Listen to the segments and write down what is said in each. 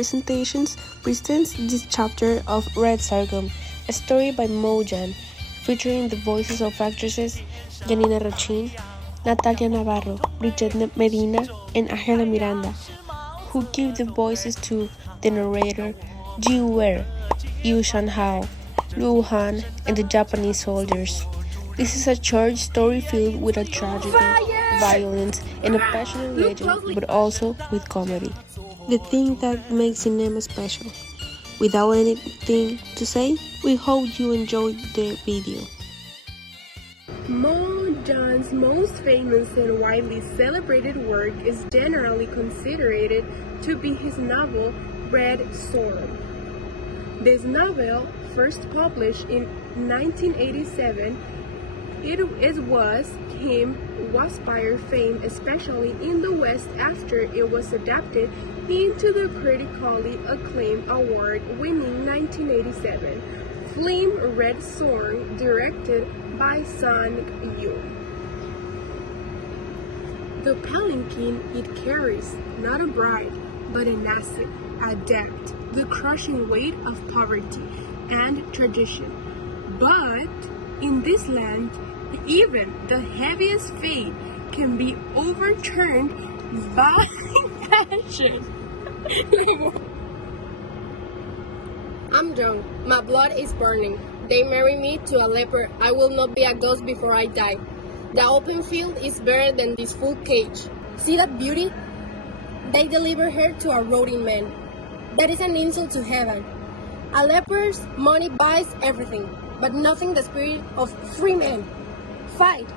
Presentations presents this chapter of Red Sorghum, a story by Mojan, featuring the voices of actresses Yanina Rochín, Natalia Navarro, Bridgeth Medina, and Miranda, who give the voices to the narrator Ji Wer, Yu Shan-hao, Lu Han, and the Japanese soldiers. This is a short story filled with a tragedy, violence, and a passionate legend, but also with comedy. The thing that makes cinema special. Without anything to say, we hope you enjoyed the video. Mo John's most famous and widely celebrated work is generally considered to be his novel Red Sorghum. This novel, first published in 1987, it was him Waspire fame, especially in the West after it was adapted into the critically acclaimed award-winning 1987 film Red Sorghum, directed by Sang Yu. The palanquin it carries, not a bride, but an asset, a debt, the crushing weight of poverty and tradition. But in this land, even the heaviest fate can be overturned by passion. I'm drunk. My blood is burning. They marry me to a leper. I will not be a ghost before I die. The open field is better than this full cage. See that beauty? They deliver her to a rotting man. That is an insult to heaven. A leper's money buys everything, but nothing the spirit of free men. Fight.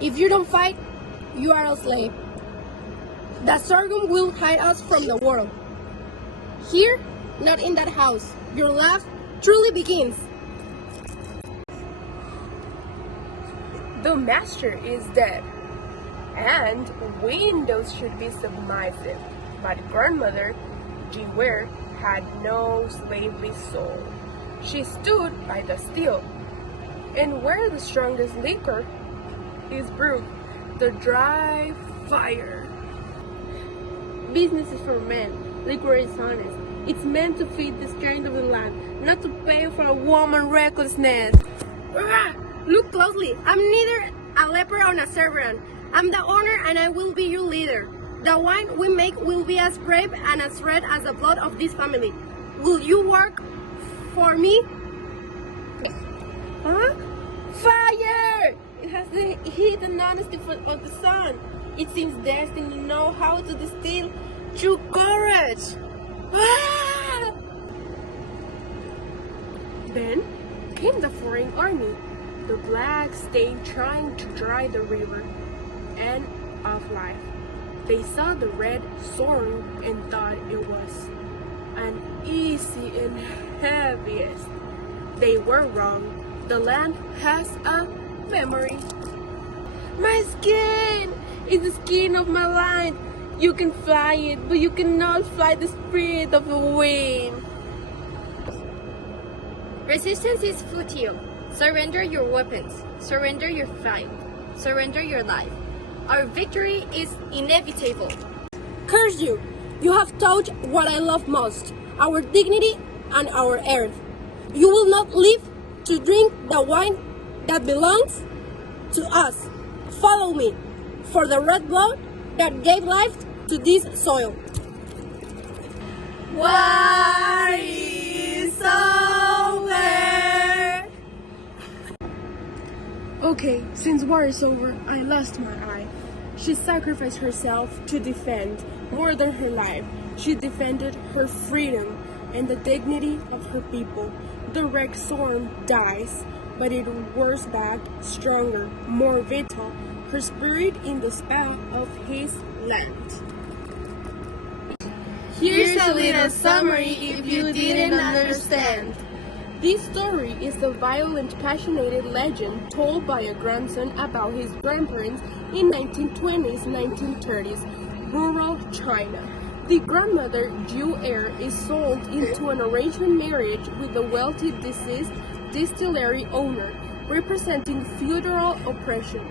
If you don't fight, you are a slave. The sorghum will hide us from the world. Here, not in that house. Your life truly begins. The master is dead, and windows should be submissive. But grandmother, Ji Wer, had no slavely soul. She stood by the steel, and where the strongest liquor is brewed, the dry fire. Business is for men. Liquor is honest. It's meant to feed the strength of the land, not to pay for a woman's recklessness. Look closely. I'm neither a leper nor a servant. I'm the owner and I will be your leader. The wine we make will be as brave and as red as the blood of this family. Will you work for me? Huh? Fire! It has the heat and honesty of the sun. It seems destined to know how to distill true courage. Ah! Then came the foreign army, the black stain trying to dry the river end of life. They saw the red sorghum and thought it was an easy and heaviest. They were wrong. The land has a memory. My skin is the skin of my line. You can fly it, but you cannot fly the spirit of the wind. Resistance is futile. Surrender your weapons. Surrender your fight. Surrender your life. Our victory is inevitable. Curse you! You have touched what I love most, our dignity and our earth. You will not live to drink the wine that belongs to us. Follow me for the red blood that gave life to this soil. War is over. Okay, since war is over, I lost my eye. She sacrificed herself to defend more than her life. She defended her freedom and the dignity of her people. The Red Sorghum dies, but it whirs back stronger, more vital, her spirit in the spell of his land. Here's a little summary if you didn't understand. This story is the violent, passionate legend told by a grandson about his grandparents in 1920s, 1930s, rural China. The grandmother, Ji Wer, is sold into an arranged marriage with the wealthy deceased distillery owner, representing feudal oppression.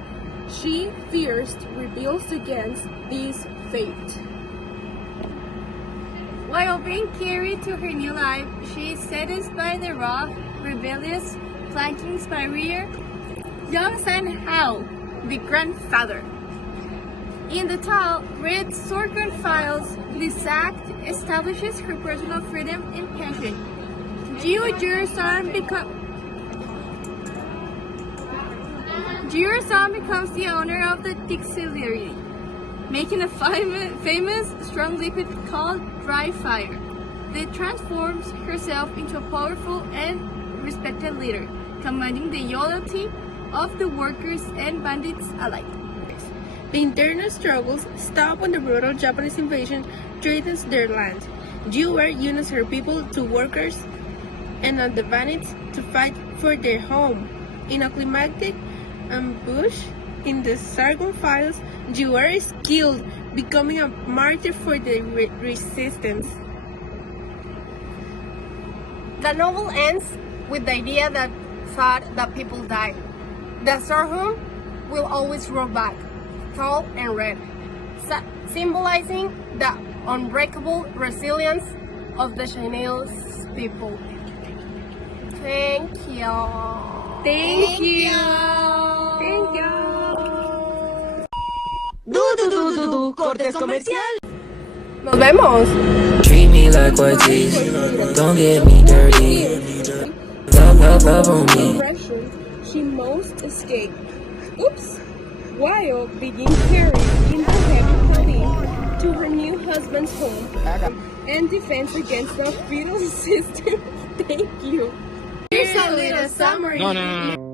She fiercely rebels against this fate. While being carried to her new life, she is seduced by the rough, rebellious flankings by rear young son Hal, the grandfather. In the tale, Red Sorghum files this act establishes her personal freedom and passion. Your son becomes the owner of the distillery, making a famous strong liquid called dry fire that transforms herself into a powerful and respected leader, commanding the loyalty of the workers and bandits alike. The internal struggles stop when the brutal Japanese invasion threatens their land. Jewel unites her people to workers and the bandits to fight for their home. In a climactic ambush in the Sorghum files, Jewel is killed, becoming a martyr for the resistance. The novel ends with the idea that thought that people die. The sorghum will always grow back, tall and red, symbolizing the unbreakable resilience of the Chinese people. Thank you. Thank you. Thank you. Cortes comercial. Nos vemos. Treat me like what is. Don't get me dirty. Love on me. Oppression she most escaped. Oops. While being carried in the heavy police to her new husband's home and defense against the feudal system. Thank you. Here's a little summary. No.